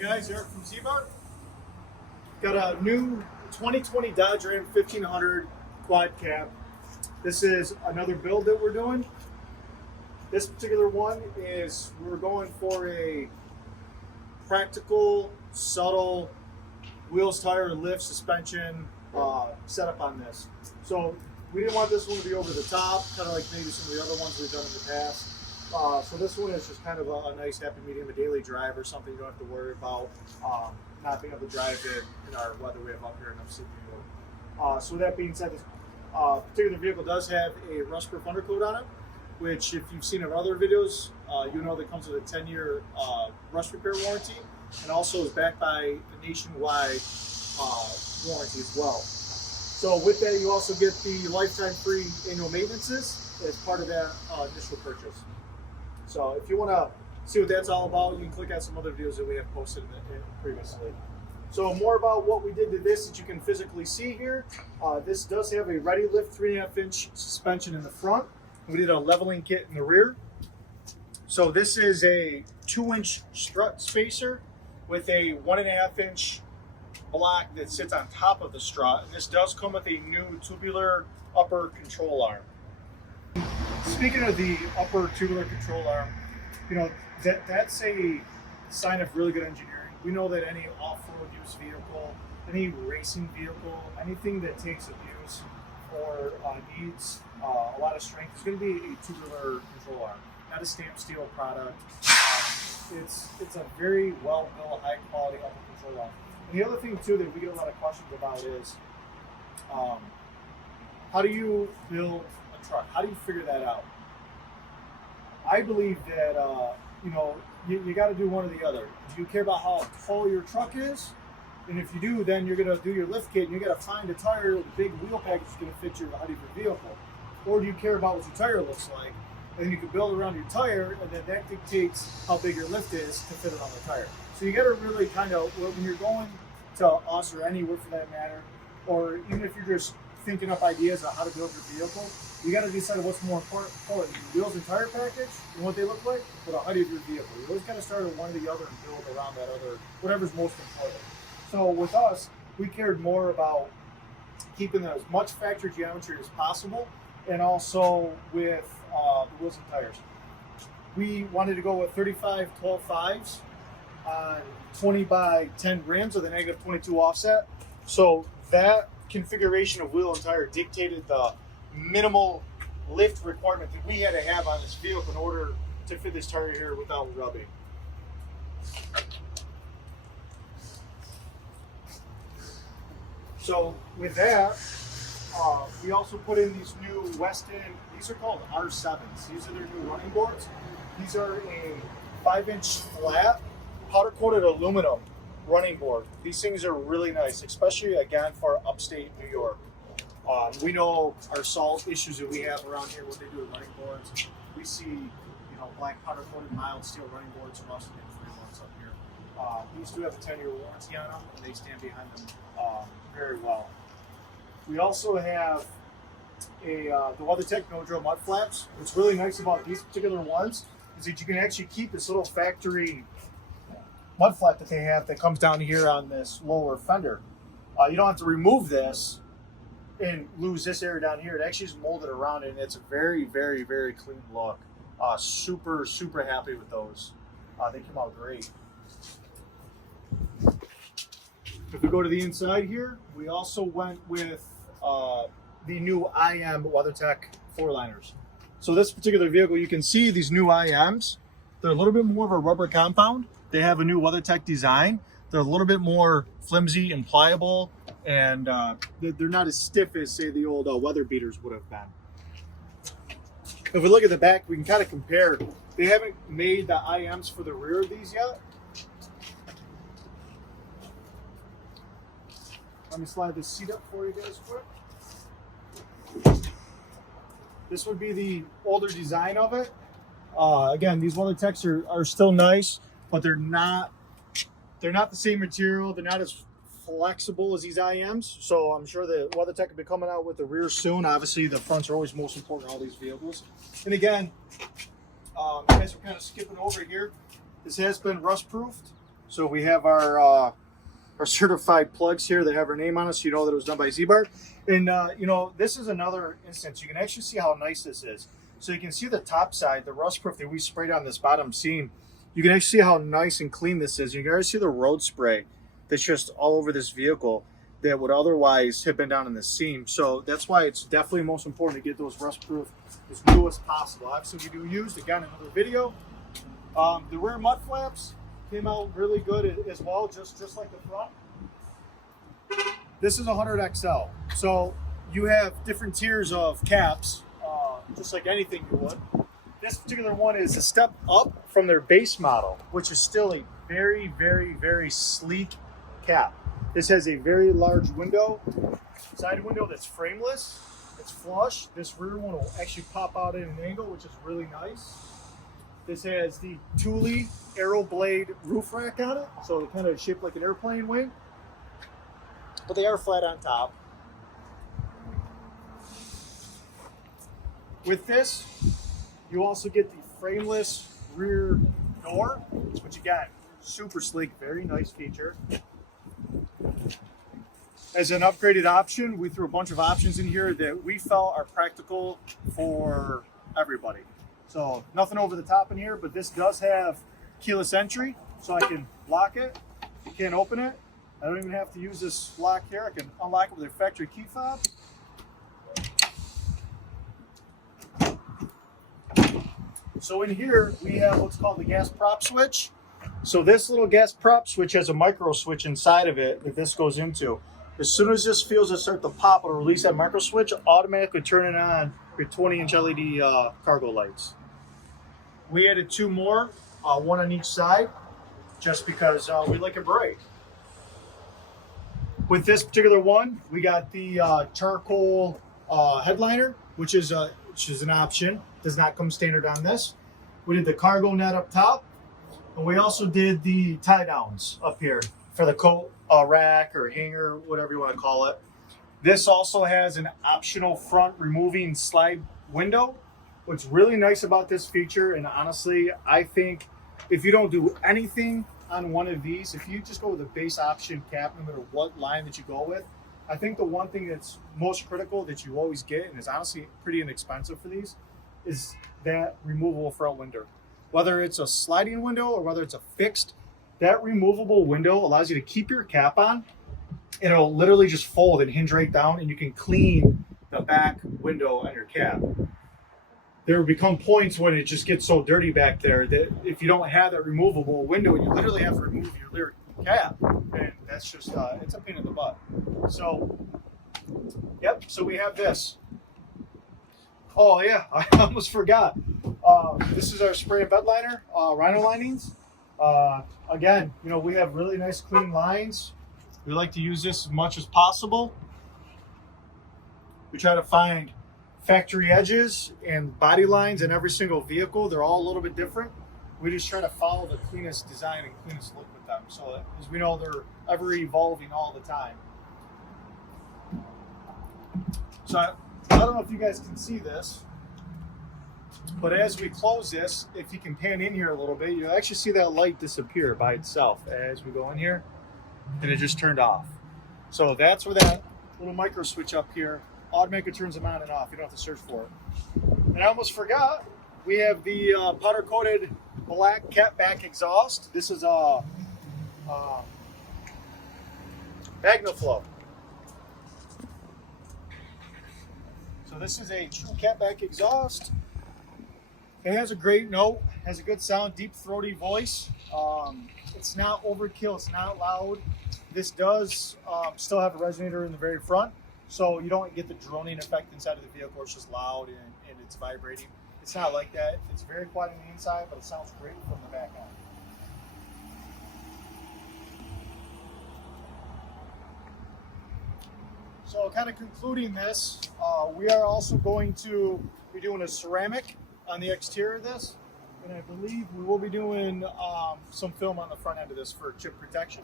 Hey guys, Eric from Ziebart. Got a new 2020 Dodge Ram 1500 quad cab. This is another build that we're doing. This particular one is we're going for a practical, subtle wheels, tire, lift, suspension setup on this. So we didn't want this one to be over the top, kind of like maybe some of the other ones we've done in the past. So this one is just kind of a nice happy medium, a daily drive or something you don't have to worry about not being able to drive in our weather we have up here in upstate New York. So with that being said, this particular vehicle does have a rust-proof undercoat on it, which if you've seen in other videos, you know that comes with a 10-year rust repair warranty, and also is backed by a nationwide warranty as well. So with that, you also get the lifetime free annual maintenances as part of that initial purchase. So if you want to see what that's all about, you can click on some other videos that we have posted previously. So more about what we did to this that you can physically see here. This does have a ready lift 3.5-inch suspension in the front. We did a leveling kit in the rear. So this is a 2-inch strut spacer with a 1.5-inch block that sits on top of the strut. And this does come with a new tubular upper control arm. Speaking of the upper tubular control arm, you know, that's a sign of really good engineering. We know that any off-road use vehicle, any racing vehicle, anything that takes abuse or needs a lot of strength is going to be a tubular control arm, not a stamped steel product. It's a very well-built, high-quality upper control arm. And the other thing too that we get a lot of questions about is how do you build a truck? How do you figure that out? I believe that you got to do one or the other. Do you care about how tall your truck is? And if you do, then you're going to do your lift kit and you got to find a tire with a big wheel package that's going to fit your height of your vehicle. Or do you care about what your tire looks like? And you can build around your tire, and then that dictates how big your lift is to fit it on the tire. So you got to really kind of, when you're going to us or anywhere for that matter, or even if you're just thinking up ideas on how to build your vehicle, you got to decide what's more important, your wheels and tire package and what they look like, or the height of your vehicle. You always got to start with one or the other and build around that other, whatever's most important. So with us, we cared more about keeping as much factory geometry as possible, and also with the wheels and tires. We wanted to go with 35 12.5s on 20 by 10 rims with a negative 22 offset. So that configuration of wheel and tire dictated the minimal lift requirement that we had to have on this vehicle in order to fit this tire here without rubbing. So with that, we also put in these new Westin, these are called R7s. These are their new running boards. These are a 5-inch flat powder coated aluminum running board. These things are really nice, especially again for upstate New York. We know our salt issues that we have around here, what they do with running boards. We see, black powder coated mild steel running boards rusted in 3 months up here. These do have a 10-year warranty on them, and they stand behind them very well. We also have the WeatherTech No Drill mud flaps. What's really nice about these particular ones is that you can actually keep this little factory mud flap that they have that comes down here on this lower fender. You don't have to remove this and lose this area down here. It actually is molded around it, and it's a very, very, very clean look. Super, super happy with those. They come out great. If we go to the inside here, we also went with the new IM WeatherTech 4-liners. So this particular vehicle, you can see these new IMs. They're a little bit more of a rubber compound. They have a new WeatherTech design. They're a little bit more flimsy and pliable, and they're not as stiff as, say, the old weather beaters would have been. If we look at the back, we can kind of compare. They haven't made the IMs for the rear of these yet. Let me slide this seat up for you guys quick. This would be the older design of it. Again, these WeatherTechs are still nice, but they're not the same material. They're not as flexible as these IMs. So I'm sure that WeatherTech will be coming out with the rear soon. Obviously, the fronts are always most important in all these vehicles. And again, as we're kind of skipping over here, this has been rust proofed. So we have our certified plugs here that have our name on it, so you know that it was done by Ziebart. And you know, this is another instance. You can actually see how nice this is. So you can see the top side, the rust proof that we sprayed on this bottom seam. You can actually see how nice and clean this is. You can already see the road spray that's just all over this vehicle that would otherwise have been down in the seam. So that's why it's definitely most important to get those rust proof as new as possible. Obviously we do use, again, another video. The rear mud flaps came out really good as well, just like the front. This is 100 XL. So you have different tiers of caps, just like anything you would. This particular one is a step up from their base model, which is still a very, very, very sleek cap. This has a very large window, side window that's frameless. It's flush. This rear one will actually pop out at an angle, which is really nice. This has the Thule Aeroblade roof rack on it, so it's kind of shaped like an airplane wing, but they are flat on top. With this, you also get the frameless rear door, which again, super sleek, very nice feature. As an upgraded option, we threw a bunch of options in here that we felt are practical for everybody. So nothing over the top in here, but this does have keyless entry, so I can lock it. You can't open it. I don't even have to use this lock here. I can unlock it with a factory key fob. So in here, we have what's called the gas prop switch. So this little gas prop switch has a micro switch inside of it that this goes into. As soon as this feels it start to pop, it'll release that micro switch, automatically turn it on your 20-inch LED cargo lights. We added two more, one on each side, just because we like a break. With this particular one, we got the charcoal headliner, which is an option. Does not come standard on this. We did the cargo net up top, and we also did the tie downs up here for the coat rack or hanger, whatever you want to call it. This also has an optional front removing slide window. What's really nice about this feature, and honestly, I think if you don't do anything on one of these, if you just go with a base option cap, no matter what line that you go with, I think the one thing that's most critical that you always get, and is honestly pretty inexpensive for these, is that removable front window. Whether it's a sliding window or whether it's a fixed, that removable window allows you to keep your cap on, and it'll literally just fold and hinge right down, and you can clean the back window on your cap. There will become points when it just gets so dirty back there that if you don't have that removable window, you literally have to remove your Leer cap, and that's just it's a pain in the butt. So yep, so we have this. Oh yeah, I almost forgot. This is our spray and bed liner, Rhino Linings. Again, you know, we have really nice clean lines. We like to use this as much as possible. We try to find factory edges and body lines in every single vehicle. They're all a little bit different. We just try to follow the cleanest design and cleanest look with them. So as we know, they're ever evolving all the time. So I don't know if you guys can see this, but as we close this, if you can pan in here a little bit, you'll actually see that light disappear by itself as we go in here, and it just turned off. So that's where that little micro switch up here automatically turns them on and off. You don't have to search for it. And I almost forgot, we have the powder coated black catback exhaust. This is a MagnaFlow. So this is a true catback exhaust. It has a great note, has a good sound, deep throaty voice. It's not overkill, it's not loud. This does still have a resonator in the very front, so you don't get the droning effect inside of the vehicle. It's just loud and it's vibrating. It's not like that. It's very quiet on the inside, but it sounds great from the back on. So kind of concluding this, we are also going to be doing a ceramic on the exterior of this, and I believe we will be doing some film on the front end of this for chip protection.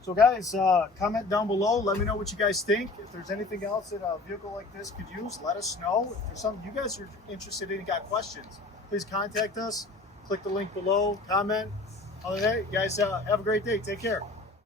So guys, comment down below, let me know what you guys think. If there's anything else that a vehicle like this could use, let us know. If there's something you guys are interested in and got questions, please contact us. Click the link below, comment. Other than that, you guys have a great day. Take care.